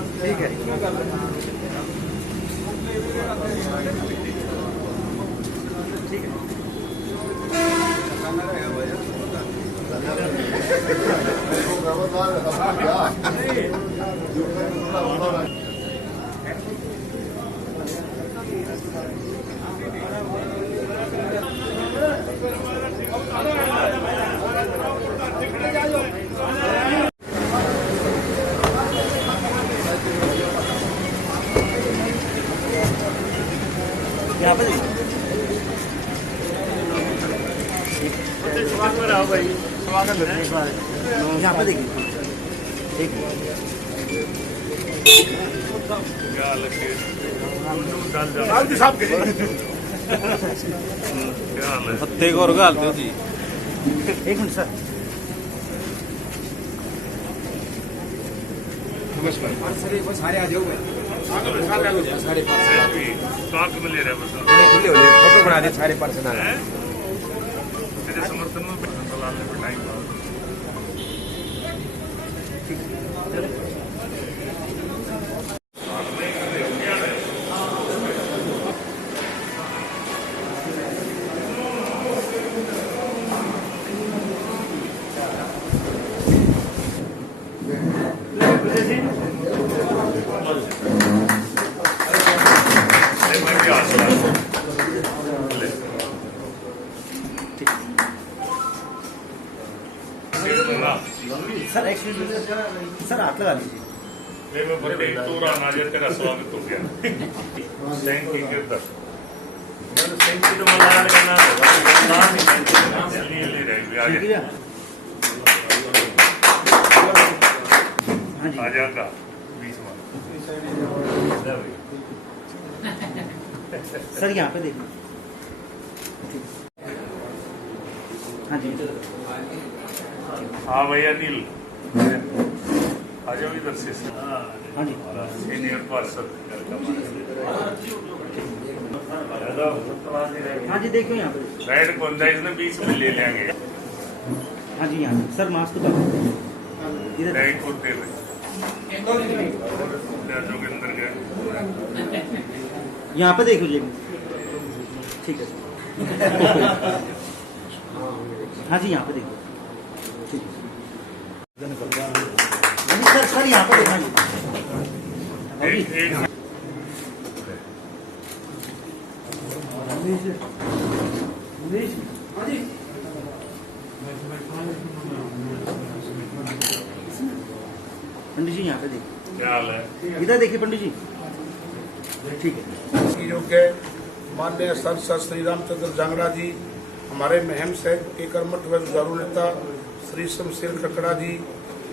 ठीक है। यहाँ पे यहाँ पे देखिए। ठीक पत्ते को और गालते हो जी। एक मिनट सर। नमस्कार सर, ये बस सारे आ जाओ। सारे फोटो बना दे सारे पर्सनल। तेरे समर्थन में टाइम सर एक्चुअली सर हाथ लगा लीजिए। तेरा स्वागत हो गया। Thank you. आ जाएगा 20 सर यहाँ पे देखिए। हाँ जी। हाँ भैया नील आ जाओ इधर से। हाँ जी। सीनियर पार्षद हाँ जी देखिए यहाँ पे। रेड पंचायत ने 20 में ले लेंगे। हाँ जी यहाँ सर मास्क तो इधर रेड कुत्ते में जोगिंदर के यहाँ पे देख लीजिए। ठीक है। हाँ जी यहाँ पे देखिए। ठीक है सर। सर यहाँ पे देखना जी। पंडित जी यहाँ पे देखिए। क्या हाल है? इधर देखिए पंडित जी। ठीक है। योग्य माननीय सांसद श्री रामचंद्र जांगड़ा जी, हमारे महम शहर के कर्मठ व जुझारू नेता श्री शमशेर खकड़ा जी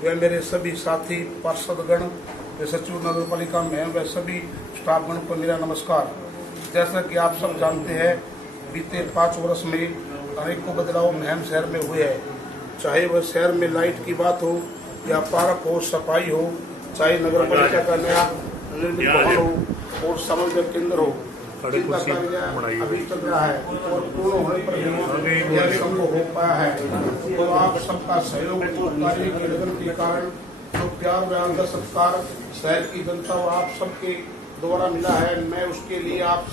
व मेरे सभी साथी पार्षदगण व सचिव नगर पालिका महम व सभी स्टाफगण को मेरा नमस्कार। जैसा कि आप सब जानते हैं, बीते 5 वर्ष में अनेकों बदलाव महम शहर में हुए हैं। चाहे वह शहर में लाइट की बात हो या पार्क हो, सफाई हो, चाहे नगर पालिका का नया निर्मित भवन हो और समन्वय केंद्र हो, जिनका कार्य अभी चल रहा है और पूर्ण होने पर भी यह संभव हो पाया है। तो आप सबका सहयोग और कार्य के लगन के कारण जो प्यार व आदर सत्कार शहर की जनता व आप सबके द्वारा मिला है, मैं उसके लिए आप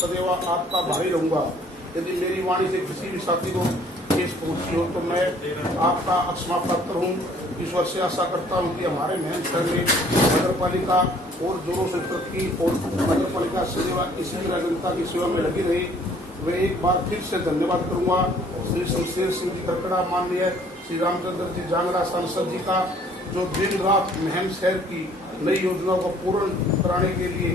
सदैव आपका भारी रहूंगा। यदि मेरी वाणी से किसी भी साथी को ठेस पहुंची हो तो मैं आपका क्षमा पात्र हूँ। ईश्वर से आशा करता हूँ कि हमारे महम शहर में नगर पालिका और जोरों से तरक्की और नगर पालिका सेवा इसी तरह जनता की सेवा में लगी रही। वे एक बार फिर से धन्यवाद करूंगा श्री शमशेर सिंह जी खकड़ा, माननीय श्री रामचंद्र जी जांगड़ा सांसद जी का, जो दिन रात महम शहर की नई योजनाओं को पूर्ण कराने के लिए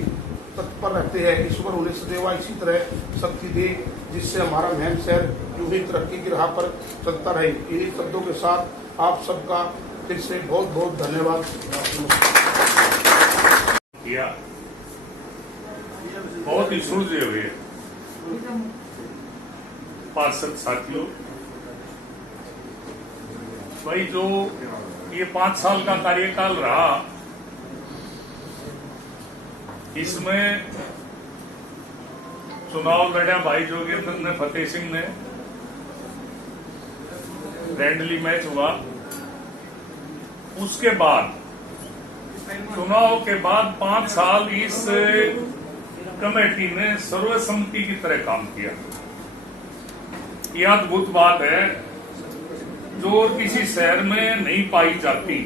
तत्पर रहते हैं। ईश्वर उन्हें सदैव इसी तरह शक्ति दे जिससे हमारा महम शहर यूं ही तरक्की की राह पर चलता रहे। इन्हीं शब्दों के साथ आप सबका फिर से बहुत बहुत धन्यवाद। बहुत ही सुलझे हुए पार्षद साथियों, भाई जो ये 5 साल का कार्यकाल रहा, इसमें चुनाव लड़ा भाई जोगिंदर ने, फतेह सिंह ने, फ्रेंडली मैच हुआ। उसके बाद चुनाव के बाद 5 साल इस कमेटी ने सर्वसम्मति की तरह काम किया। यह अद्भुत बात है जो किसी शहर में नहीं पाई जाती।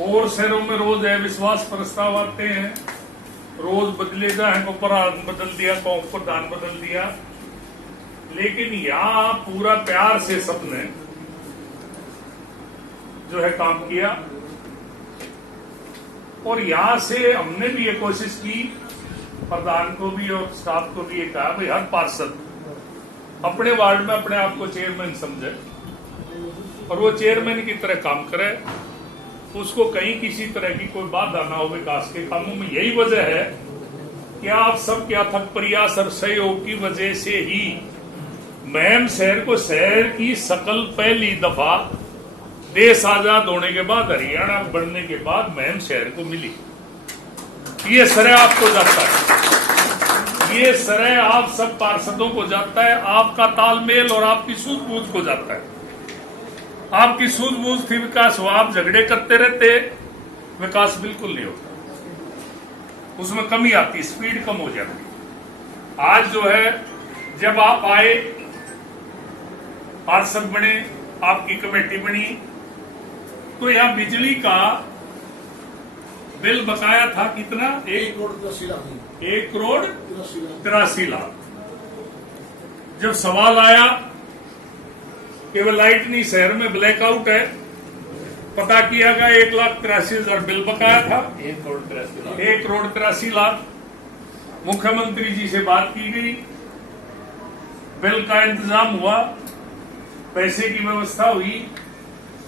और शहरों में रोज अविश्वास प्रस्ताव आते हैं, रोज बदले जाए, को प्रधान बदल दिया, को प्रधान बदल दिया, लेकिन यहाँ पूरा प्यार से सबने जो है काम किया। और यहां से हमने भी ये कोशिश की, प्रधान को भी और स्टाफ को भी ये कहा भाई हर पार्षद अपने वार्ड में अपने आप को चेयरमैन समझे और वो चेयरमैन की तरह काम करे, उसको कहीं किसी तरह की कोई बाधा ना हो विकास के कामों में। यही वजह है कि आप सबके अथक प्रयास और सहयोग की वजह से ही महम शहर को शहर की शकल पहली दफा देश आजाद होने के बाद, हरियाणा बनने के बाद महम शहर को मिली। ये श्रेय आपको जाता है, ये श्रेय आप सब पार्षदों को जाता है, आपका तालमेल और आपकी सूझबूझ को जाता है। आपकी सूझबूझ थी विकास हो, आप झगड़े करते रहते, विकास बिल्कुल नहीं होता, उसमें कमी आती, स्पीड कम हो जाती। आज जो है जब आप आए, पार्षद बने, आपकी कमेटी बनी, तो यहां बिजली का बिल बकाया था कितना? 1,83,00,000। जब सवाल आया केवल लाइट नहीं, शहर में ब्लैकआउट है, पता किया गया 1,83,000 बिल बकाया था, 1,83,00,000। मुख्यमंत्री जी से बात की गई, बिल का इंतजाम हुआ, पैसे की व्यवस्था हुई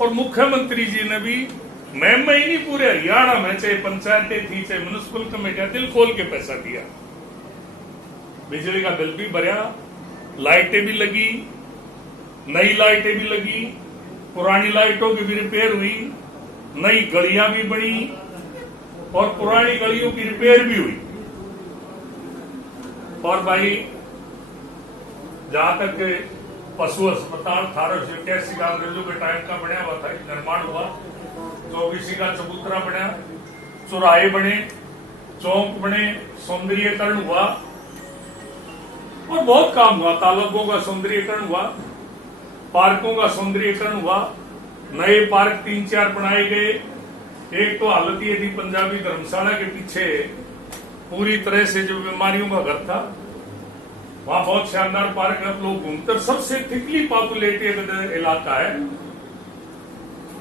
और मुख्यमंत्री जी ने भी मैं ही नहीं पूरे हरियाणा में, चाहे पंचायतें थी चाहे म्युनिसिपल कमेटियां, दिल खोल के पैसा दिया। बिजली का बिल भी भरा, लाइटें भी लगी, नई लाइटें भी लगी, पुरानी लाइटों की भी रिपेयर हुई, नई गलियां भी बनी और पुरानी गलियों की रिपेयर भी हुई। और भाई जहां तक पशु अस्पताल 1881 का अंग्रेजों के टाइम का बना हुआ था, निर्माण हुआ, 24 का चबूतरा बना, चौराहे बने, चौक बने, सौंदर्यीकरण हुआ और बहुत काम हुआ। तालाबों का सौंदर्यीकरण हुआ, पार्कों का सौंदर्यीकरण हुआ, नए पार्क 3-4 बनाए गए। एक तो हालत ये थी पंजाबी धर्मशाला के पीछे पूरी तरह से जो बीमारियों का घर था, वहां बहुत शानदार पार्क है, लोग घूमते, सबसे थिकली पॉपुलेटेड इलाका है।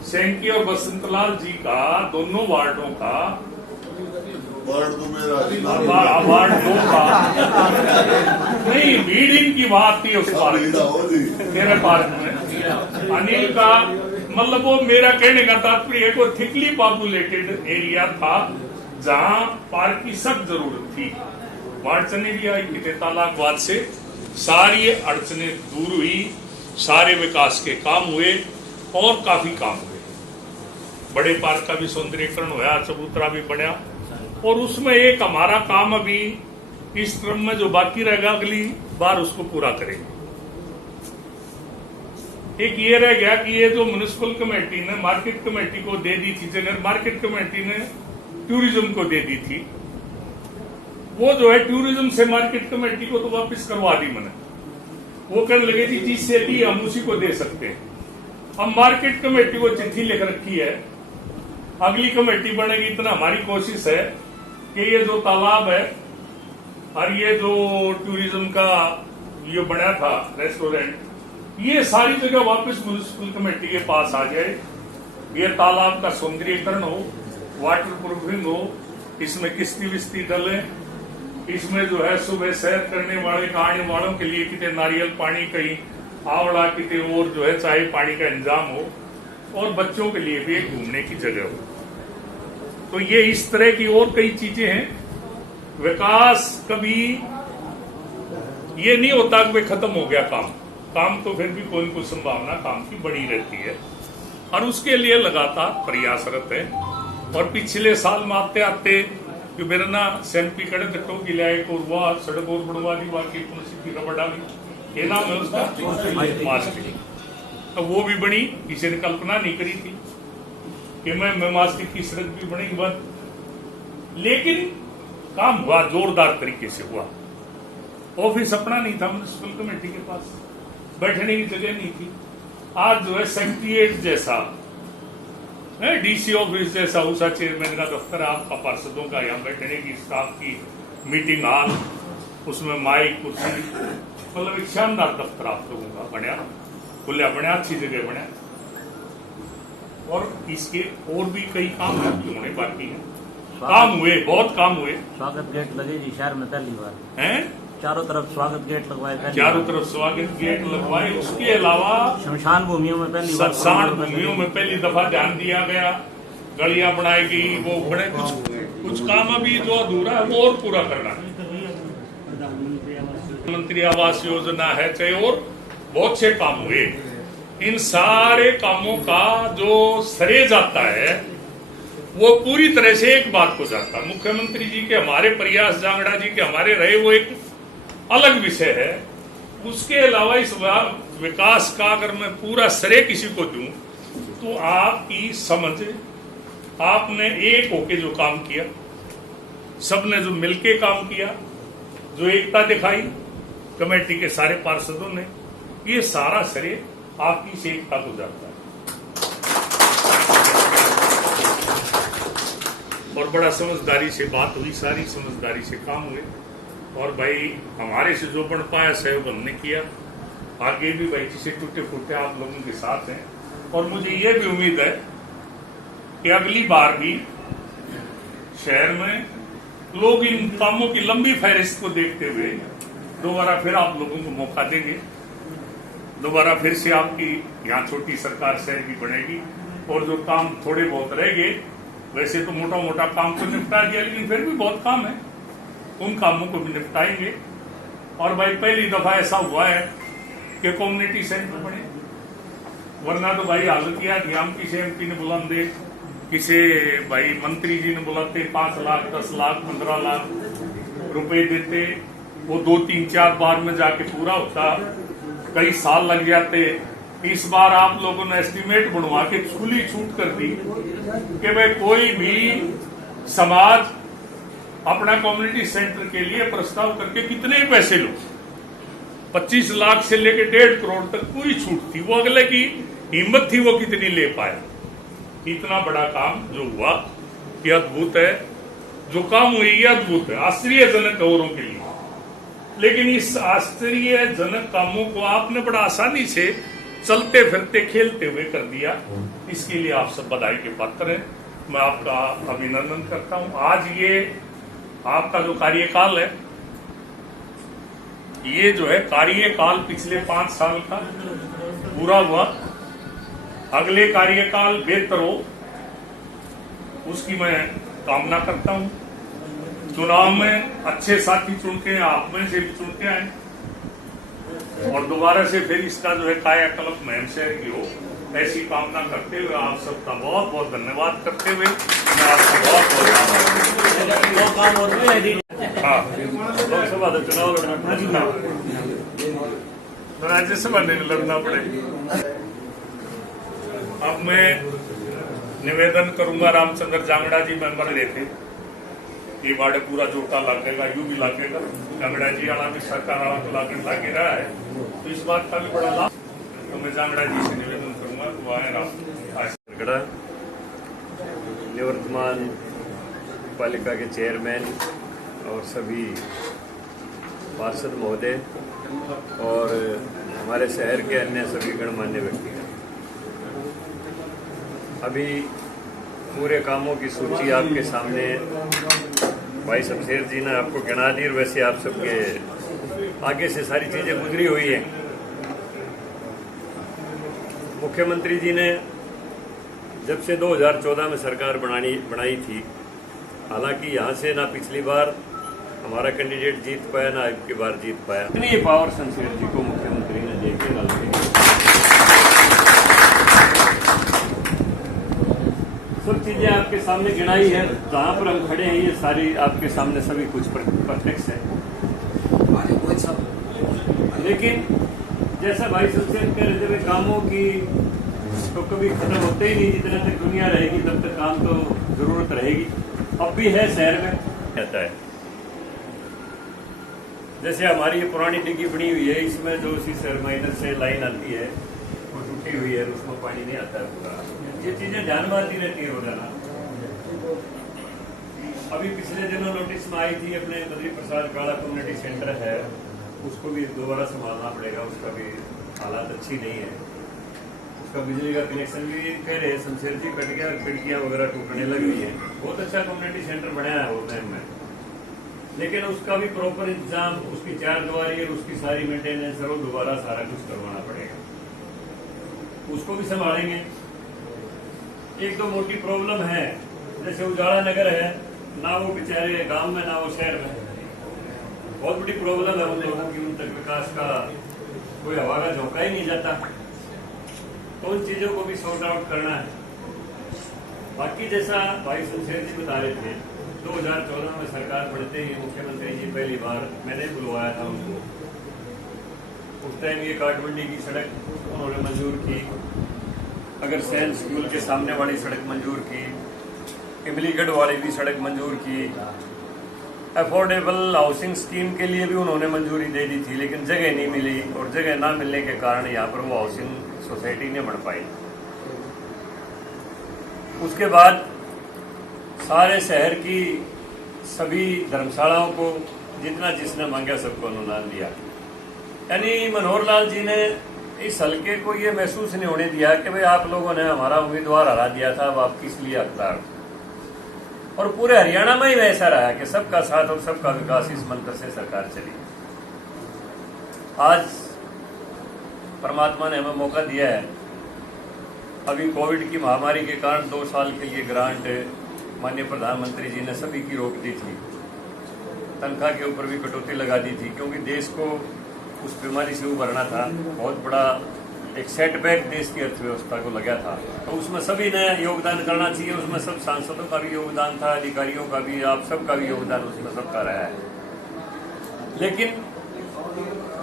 सेंकी और बसंतलाल जी का दोनों वार्डों का वार्ड 2 का नहीं, मीडिंग की बात थी उस पार्क मेरे पार्क में अनिल का, मतलब वो मेरा कहने का तात्पर्य को थिकली पॉपुलेटेड एरिया था जहां पार्क की सख्त जरूरत थी। अड़चने भी आई थी, तालाबवाद से सारी अड़चने दूर हुई, सारे विकास के काम हुए और काफी काम हुए। बड़े पार्क का भी सौंदर्यीकरण हुआ, चबूतरा भी बना और उसमें एक हमारा काम अभी इस क्रम में जो बाकी रहेगा अगली बार उसको पूरा करेंगे। एक ये रह गया कि ये जो म्युनिसिपल कमेटी ने मार्केट कमेटी को दे दी थी जगह, मार्केट कमेटी ने टूरिज्म को दे दी थी, वो जो है टूरिज्म से मार्केट कमेटी को तो वापस करवा दी मैंने। वो कहने लगे थी जिससे थी हम उसी को दे सकते हैं। हम मार्केट कमेटी को चिट्ठी लिख रखी है, अगली कमेटी बनेगी, इतना हमारी कोशिश है कि ये जो तालाब है और ये जो टूरिज्म का ये बना था रेस्टोरेंट, ये सारी जगह वापस म्युनिसिपल कमेटी के पास आ जाए। ये तालाब का सौंदर्यीकरण हो, वाटर प्रूफिंग हो, इसमें किस्ती विस्ती डले, इसमें जो है सुबह सैर करने वाले आने वालों के लिए कितने नारियल पानी, कहीं आवड़ा, कितने और जो है चाय पानी का इंतजाम हो और बच्चों के लिए भी एक घूमने की जगह हो। तो ये इस तरह की और कई चीजें हैं। विकास कभी ये नहीं होता कि खत्म हो गया काम तो फिर भी कोई न कोई संभावना काम की बड़ी रहती है और उसके लिए लगातार प्रयासरत है। और पिछले साल में आते आते कि मेरा ना सेल्फी कड़े दट्टों की लाए को हुआ, सड़क और बढ़वा दी, बाकी पुलिस की रबड़ डाली, ये नाम है उसका मास्टर। तो वो भी बनी, किसी ने कल्पना नहीं करी थी। कि मैं मास्टिक की सड़क भी बनेगी बंद, लेकिन काम हुआ, जोरदार तरीके से हुआ। ऑफिस अपना नहीं था म्युनिसिपल कमेटी के पास, बैठने की जगह नहीं थी। आज जो है सेक्रेटरिएट जैसा, डीसी ऑफिस जैसा उषा चेयरमैन का दफ्तर, आपका पार्षदों का यहाँ बैठने की, स्टाफ की मीटिंग हॉल, उसमें माइक कुर्सी, मतलब एक शानदार दफ्तर आप लोगों का बनया, खुला बनया, अच्छी जगह बनया। और इसके और भी कई काम होने बाकी हैं। काम हुए, बहुत काम हुए। स्वागत गेट लगे जी शहर में पहली बार हैं, चारों तरफ स्वागत गेट लगवाए चारों तरफ स्वागत गेट लगवाए। उसके अलावा शमशान भूमियों में पहली बार, शमशान भूमियों में पहली दफा ध्यान दिया गया, गलियां बनाई गई, वो बड़े कुछ काम अभी जो अधूरा है वो और पूरा करना है। प्रधानमंत्री आवास योजना है, चाहे और बहुत से काम हुए। इन सारे कामों का जो श्रेय जाता है वो पूरी तरह से एक बात को जाता है, मुख्यमंत्री जी के, हमारे प्रयास जांगड़ा जी के हमारे रहे, वो एक अलग विषय है। उसके अलावा इस विकास का अगर मैं पूरा श्रेय किसी को दूं तो आपकी समझ, आपने एक होके जो काम किया, सबने जो मिलके काम किया, जो एकता दिखाई कमेटी के सारे पार्षदों ने, ये सारा श्रेय आपकी इस एकता को जाता है। और बड़ा समझदारी से बात हुई, सारी समझदारी से काम हुए। और भाई हमारे से जो बन पाया सहयोग हमने किया, आगे भी भाई जिसे टूटे फूटे आप लोगों के साथ हैं। और मुझे ये भी उम्मीद है कि अगली बार भी शहर में लोग इन कामों की लंबी फहरिस्त को देखते हुए दोबारा फिर आप लोगों को मौका देंगे, दोबारा फिर से आपकी यहाँ छोटी सरकार शहर की बनेगी। और जो काम थोड़े बहुत रह गए, वैसे तो मोटा मोटा काम को निपटा दिया, लेकिन फिर भी बहुत काम है, उन कामों को भी निपटाएंगे। और भाई पहली दफा ऐसा हुआ है कि कम्युनिटी सेंटर बने, वरना तो भाई हालत यह थी, हम किसी एमपी ने बुलाते, किसी भाई मंत्री जी ने बुलाते, 5 लाख 10 लाख 15 लाख रुपए देते, वो 2-3-4 बार में जाके पूरा होता, कई साल लग जाते। इस बार आप लोगों ने एस्टीमेट बनवा के खुली छूट कर दी कि भाई कोई भी समाज अपना कम्युनिटी सेंटर के लिए प्रस्ताव करके कितने ही पैसे लो, 25 लाख से लेकर 1.5 करोड़ तक पूरी छूट थी। वो अगले की हिम्मत थी वो कितनी ले पाए। इतना बड़ा काम जो हुआ ये अद्भुत है, जो काम हुई ये अद्भुत है, आश्चर्यजनक औरों के लिए। लेकिन इस आश्चर्यजनक कामों को आपने बड़ा आसानी से चलते फिरते खेलते हुए कर दिया, इसके लिए आप सब बधाई के पात्र हैं। मैं आपका अभिनंदन करता हूं। आज ये आपका जो कार्यकाल है, ये जो है कार्यकाल पिछले 5 साल का पूरा हुआ, अगले कार्यकाल बेहतर हो उसकी मैं कामना करता हूं। चुनाव में अच्छे साथी चुनते हैं, आप में से भी चुनते हैं, और दोबारा से फिर इसका जो है कायाकल्प महम शहर की हो, ऐसी कामना करते हुए आप सबका बहुत बहुत धन्यवाद करते हुए मैं आपको बहुत लोकसभा का चुनाव लड़ना, राज्यसभा नहीं लड़ना पड़े। अब मैं निवेदन करूंगा, रामचंद्र जांगड़ा जी मेंबर लेते, ये बाड़े पूरा जोटा लगेगा, यू भी लगेगा, जांगड़ा जी आला भी सरकार आला तो लागे रहा है, तो इस बात का भी बड़ा लाभ। तो मैं जांगड़ा जी से निवेदन करूंगा वो आए निवर्तमान पालिका के चेयरमैन और सभी पार्षद महोदय और हमारे शहर के अन्य सभी गणमान्य व्यक्ति, अभी पूरे कामों की सूची आपके सामने भाई शमशेर जी ने आपको गिना दी, और वैसे आप सबके आगे से सारी चीज़ें गुजरी हुई हैं। मुख्यमंत्री जी ने जब से 2014 में सरकार बनाई थी, हालांकि यहाँ से ना पिछली बार हमारा कैंडिडेट जीत पाया, ना अब की बार जीत पाया। इतनी पावर शमशेर जी को मुख्यमंत्री ने देके डाल सब चीजें आपके सामने गिनाई है, जहाँ पर हम खड़े हैं ये सारी आपके सामने सभी कुछ प्रत्यक्ष है। लेकिन जैसा भाई शमशेर कह रहे थे, कामों की तो कभी खत्म होते ही नहीं। जितने तक दुनिया रहेगी तब तक काम तो जरूरत रहेगी। अब भी है शहर में रहता है। जैसे हमारी ये पुरानी डिग्गी बनी हुई है, इसमें जो सी माइनर से लाइन आती है वो टूटी हुई है, उसमें पानी नहीं आता है पूरा। ये चीजें ध्यान में आती रहती है रोजाना। अभी पिछले दिनों नोटिस में आई थी, अपने बद्री प्रसाद काला कम्युनिटी सेंटर है, उसको भी दोबारा संभालना पड़ेगा। उसका भी हालात अच्छी नहीं है। उसका बिजली का कनेक्शन भी कह रहे हैं शमशेर जी कट गया, खिड़कियां वगैरह टूटने लग गई है। बहुत अच्छा कम्युनिटी सेंटर बनाया है वो टाइम में, लेकिन उसका भी प्रॉपर इंतजाम, उसकी चारदीवारी और उसकी सारी मेंटेनेंस और दोबारा सारा कुछ करवाना पड़ेगा। उसको भी संभालेंगे। एक तो मोटी प्रॉब्लम है, जैसे उजाला नगर है, ना वो बेचारे गांव में ना वो शहर में। बहुत बड़ी प्रॉब्लम है उन लोगों की, उन तक विकास का कोई हवा का झोंका ही नहीं जाता। तो उन चीजों को भी सॉर्ट आउट करना है। बाकी जैसा भाई शमशेर जी बता रहे थे, 2014 में सरकार बढ़ते ही मुख्यमंत्री जी पहली बार मैंने बुलवाया था उनको। उस टाइम ये काठमंडी की सड़क उन्होंने मंजूर की, अगर सैन स्कूल के सामने वाली सड़क मंजूर की, इमलीगढ़ वाली भी सड़क मंजूर की। अफोर्डेबल हाउसिंग स्कीम के लिए भी उन्होंने मंजूरी दे दी थी, लेकिन जगह नहीं मिली और जगह ना मिलने के कारण यहाँ पर वो हाउसिंग सोसाइटी नहीं बन पाई। उसके बाद सारे शहर की सभी धर्मशालाओं को जितना जिसने मांगा सबको अनुदान दिया। यानी मनोहर लाल जी ने इस हल्के को ये महसूस नहीं होने दिया कि भाई आप लोगों ने हमारा उम्मीदवार हरा दिया था, अब आप किस लिए हकदार। और पूरे हरियाणा में ही वैसा रहा कि सबका साथ और सबका विकास इस मंत्र से सरकार चली। आज परमात्मा ने हमें मौका दिया है। अभी कोविड की महामारी के कारण 2 साल के लिए ग्रांट माननीय प्रधानमंत्री जी ने सभी की रोक दी थी। तनख्वाह के ऊपर भी कटौती लगा दी थी, क्योंकि देश को उस बीमारी से उभरना था। बहुत बड़ा एक सेटबैक देश की अर्थव्यवस्था को लगा था, तो उसमें सभी ने योगदान करना चाहिए। उसमें सब सांसदों का भी योगदान था, अधिकारियों का भी, आप सबका भी योगदान उसमें सबका रहा है। लेकिन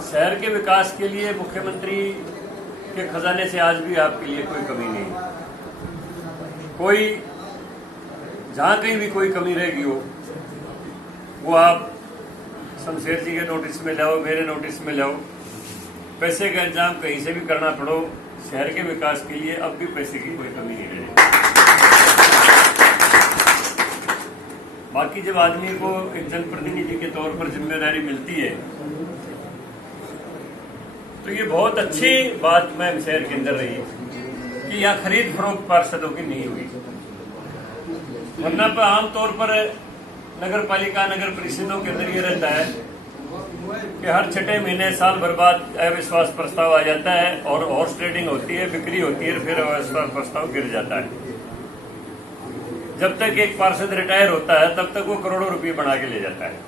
शहर के विकास के लिए मुख्यमंत्री के खजाने से आज भी आपके लिए कोई कमी नहीं। कोई जहां कहीं भी कोई कमी रहेगी हो, वो आप शमशेर जी के नोटिस में लाओ, मेरे नोटिस में लाओ। पैसे का इंतजाम कहीं से भी करना पड़ो, शहर के विकास के लिए अब भी पैसे की कोई कमी नहीं रहेगी। बाकी जब आदमी को एक जनप्रतिनिधि के तौर पर जिम्मेदारी मिलती है, तो ये बहुत अच्छी बात मैं शहर के अंदर रही कि यहाँ खरीद फरोख्त पार्षदों की नहीं हुई। वरना पर आमतौर पर नगर पालिका, नगर परिषदों के अंदर ये रहता है कि हर 6 महीने साल भर बाद अविश्वास प्रस्ताव आ जाता है और हॉर्स ट्रेडिंग होती है, बिक्री होती है, फिर अविश्वास प्रस्ताव गिर जाता है। जब तक एक पार्षद रिटायर होता है तब तक वो करोड़ों रुपये बना के ले जाता है,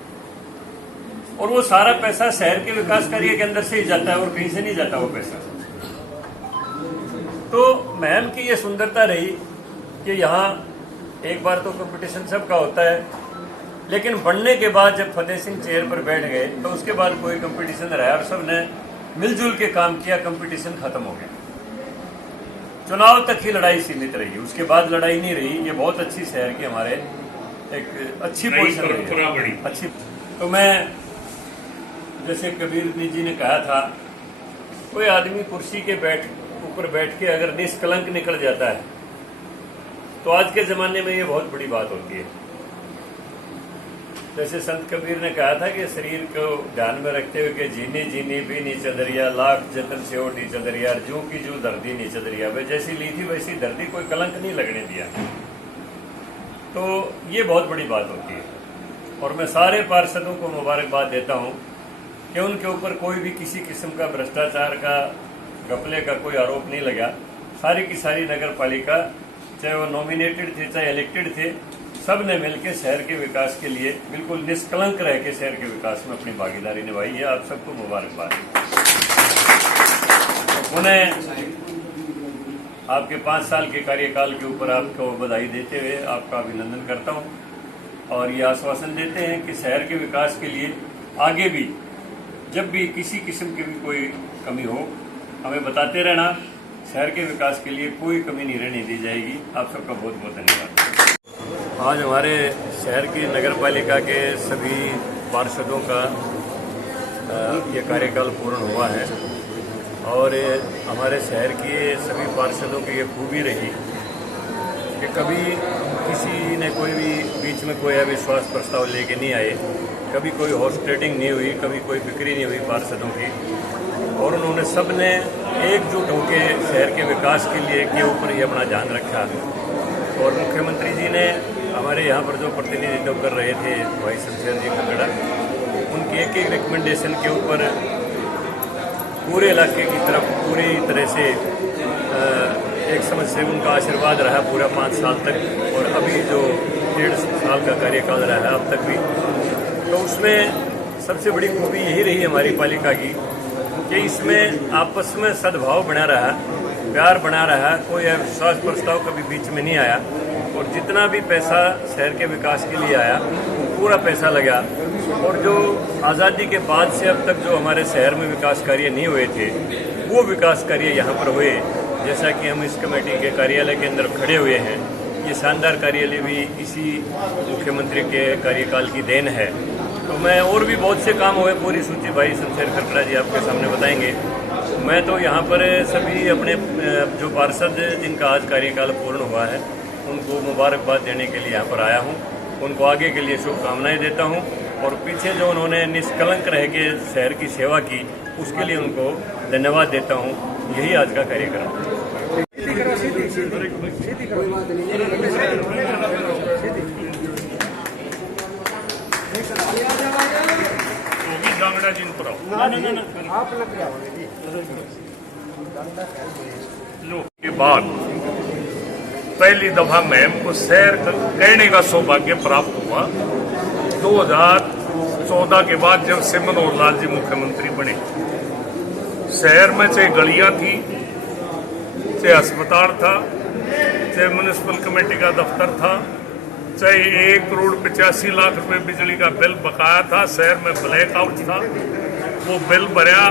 और वो सारा पैसा शहर के विकास कार्य के अंदर से ही जाता है और कहीं से नहीं जाता वो पैसा। तो महम की ये सुंदरता रही कि यहाँ एक बार तो कंपटीशन सबका होता है, लेकिन बनने के बाद जब फतेह सिंह चेयर पर बैठ गए तो उसके बाद कोई कंपटीशन रहा और सब ने मिलजुल के काम किया, कंपटीशन खत्म हो गया। चुनाव तक ही लड़ाई सीमित रही, उसके बाद लड़ाई नहीं रही। ये बहुत अच्छी शहर की हमारे एक अच्छी पोजीशन रही, अच्छी। तो मैं जैसे कबीर जी ने कहा था, कोई आदमी कुर्सी के ऊपर बैठ के अगर निष्कलंक निकल जाता है तो आज के जमाने में ये बहुत बड़ी बात होती है। जैसे संत कबीर ने कहा था कि शरीर को ध्यान में रखते हुए कि जीनी जीनी भी नी चदरिया, लाख जतन से ओटी चदरिया, जू की जू धरती नी चदरिया। वे जैसी ली थी वैसी धरती, कोई कलंक नहीं लगने दिया। तो ये बहुत बड़ी बात होती है, और मैं सारे पार्षदों को मुबारकबाद देता हूँ कि उनके ऊपर कोई भी किसी किस्म का भ्रष्टाचार का, घपले का कोई आरोप नहीं लगा। सारी की सारी नगर पालिका, चाहे वो नॉमिनेटेड थे चाहे इलेक्टेड थे, सब ने मिलकर शहर के विकास के लिए बिल्कुल निष्कलंक रह के शहर के विकास में अपनी भागीदारी निभाई है। आप सबको मुबारकबाद। उन्हें आपके 5 साल के कार्यकाल के ऊपर आपको बधाई देते हुए आपका अभिनंदन करता हूं, और ये आश्वासन देते हैं कि शहर के विकास के लिए आगे भी जब भी किसी किस्म की भी कोई कमी हो हमें बताते रहना। शहर के विकास के लिए कोई कमी नहीं रहने दी जाएगी। आप सबका बहुत बहुत धन्यवाद। आज हमारे शहर की नगर पालिका के सभी पार्षदों का ये कार्यकाल पूर्ण हुआ है और हमारे शहर के सभी पार्षदों की ये खूबी रही कि कभी किसी ने कोई भी बीच में कोई अविश्वास प्रस्ताव लेके नहीं आए, कभी कोई हॉर्स ट्रेडिंग नहीं हुई, कभी कोई बिक्री नहीं हुई पार्षदों की, और उन्होंने सब ने एकजुट होकर शहर के विकास के ऊपर ही अपना ध्यान रखा। और मुख्यमंत्री जी ने हमारे यहाँ पर जो प्रतिनिधित्व कर रहे थे भाई शमशेर जी खकड़ा, उनके एक एक रिकमेंडेशन के ऊपर पूरे इलाके की तरफ पूरी तरह से एक समझ से उनका आशीर्वाद रहा पूरा 5 साल तक, और अभी जो 1.5 साल का कार्यकाल रहा है अब तक भी। तो उसमें सबसे बड़ी खूबी यही रही हमारी पालिका की कि इसमें आपस में सद्भाव बना रहा, प्यार बना रहा, कोई अविश्वास प्रस्ताव कभी बीच में नहीं आया, और जितना भी पैसा शहर के विकास के लिए आया वो पूरा पैसा लगा। और जो आज़ादी के बाद से अब तक जो हमारे शहर में विकास कार्य नहीं हुए थे वो विकास कार्य यहाँ पर हुए। जैसा कि हम इस कमेटी के कार्यालय के अंदर खड़े हुए हैं, ये शानदार कार्यालय भी इसी मुख्यमंत्री के कार्यकाल की देन है। तो मैं और भी बहुत से काम हुए, पूरी सूची भाई शमशेर खकड़ा जी आपके सामने बताएंगे। मैं तो यहाँ पर सभी अपने जो पार्षद जिनका आज कार्यकाल पूर्ण हुआ है उनको मुबारकबाद देने के लिए यहाँ पर आया हूँ, उनको आगे के लिए शुभकामनाएं देता हूँ, और पीछे जो उन्होंने निष्कलंक रह के शहर की सेवा की उसके लिए उनको धन्यवाद देता हूँ। यही आज का कार्यक्रम है। जांगड़ा जी के बाद पहली दफा मैम को शहर कहने का सौभाग्य प्राप्त हुआ 2014 के बाद, जब से मनोहर लाल जी मुख्यमंत्री बने। शहर में चाहे गलियां थी, चाहे अस्पताल था, चाहे म्यूनिसिपल कमेटी का दफ्तर था, चाहे 1,85,00,000 रुपए बिजली का बिल बकाया था, शहर में ब्लैक आउट था, वो बिल भरा,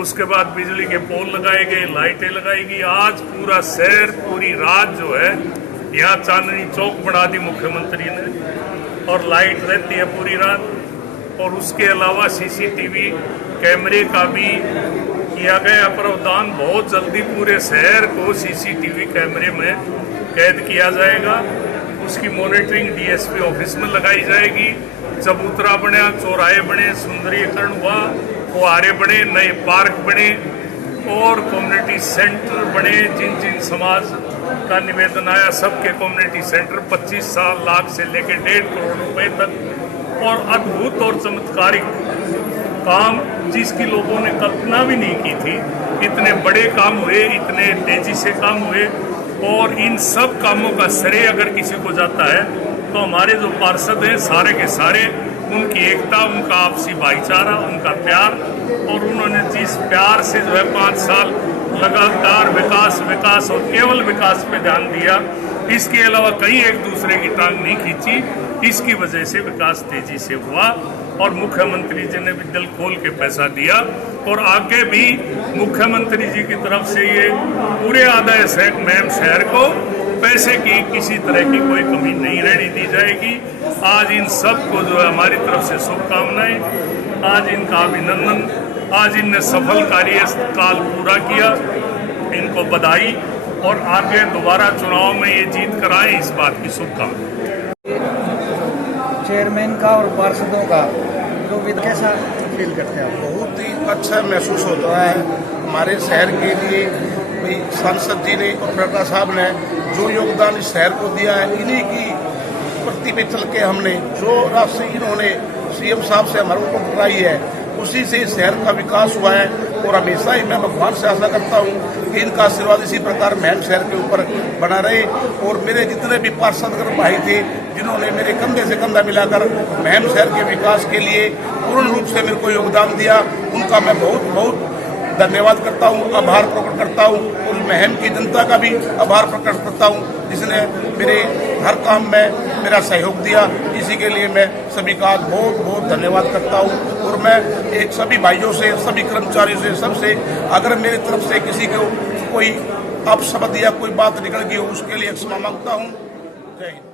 उसके बाद बिजली के पोल लगाए गए, लाइटें लगाई गई। आज पूरा शहर, पूरी रात जो है यहाँ चांदनी चौक बना दी मुख्यमंत्री ने, और लाइट रहती है पूरी रात। और उसके अलावा सीसीटीवी कैमरे का भी किया गया प्रावधान। बहुत जल्दी पूरे शहर को सीसीटीवी कैमरे में कैद किया जाएगा। उसकी मॉनिटरिंग डीएसपी ऑफिस में लगाई जाएगी। चबूतरा बने, चौराहे बने, सुंदरीकरण हुआ, फुहारे बने, नए पार्क बने और कम्युनिटी सेंटर बने। जिन जिन समाज का निवेदन आया सबके कम्युनिटी सेंटर 25 लाख से लेकर 1.5 करोड़ रुपए तक, और अद्भुत और चमत्कारिक काम जिसकी लोगों ने कल्पना भी नहीं की थी। इतने बड़े काम हुए, इतने तेजी से काम हुए, और इन सब कामों का श्रेय अगर किसी को जाता है तो हमारे जो पार्षद हैं सारे के सारे, उनकी एकता, उनका आपसी भाईचारा, उनका प्यार, और उन्होंने जिस प्यार से जो है 5 साल लगातार विकास और केवल विकास पे ध्यान दिया, इसके अलावा कहीं एक दूसरे की टांग नहीं खींची। इसकी वजह से विकास तेजी से हुआ, और मुख्यमंत्री जी ने भी दिल खोल के पैसा दिया, और आगे भी मुख्यमंत्री जी की तरफ से ये पूरे आदाय महम शहर को पैसे की किसी तरह की कोई कमी नहीं रहने दी जाएगी। आज इन सब को जो है हमारी तरफ से शुभकामनाएं, आज इनका अभिनंदन, आज इनने सफल कार्यकाल पूरा किया, इनको बधाई, और आगे दोबारा चुनाव में ये जीत कर आए, इस बात की शुभकामनाएं। चेयरमैन का और पार्षदों का जो कैसा फील करते हैं? बहुत ही अच्छा महसूस होता है। हमारे शहर के लिए सांसद जी ने और प्रकाश साहब ने जो योगदान इस शहर को दिया है, इन्हीं की प्रति पे चल के हमने जो राशि इन्होंने सीएम साहब से हमारे को पकड़ाई है, उसी से इस शहर का विकास हुआ है। और हमेशा ही मैं भगवान से आशा करता हूँ कि इनका आशीर्वाद इसी प्रकार महम शहर के ऊपर बना रहे। और मेरे जितने भी पार्षदगण भाई थे जिन्होंने मेरे कंधे से कंधा मिलाकर महम शहर के विकास के लिए पूर्ण रूप से मेरे को योगदान दिया, उनका मैं बहुत बहुत धन्यवाद करता हूँ, आभार प्रकट करता हूँ। और महम की जनता का भी आभार प्रकट करता हूँ जिसने मेरे हर काम में मेरा सहयोग दिया। इसी के लिए मैं सभी का बहुत बहुत धन्यवाद करता हूँ। और मैं एक सभी भाइयों से, सभी कर्मचारियों से, सबसे अगर मेरी तरफ से किसी को कोई अपशब्द या कोई बात निकल गई हो उसके लिए क्षमा मांगता हूँ। जय हिंद।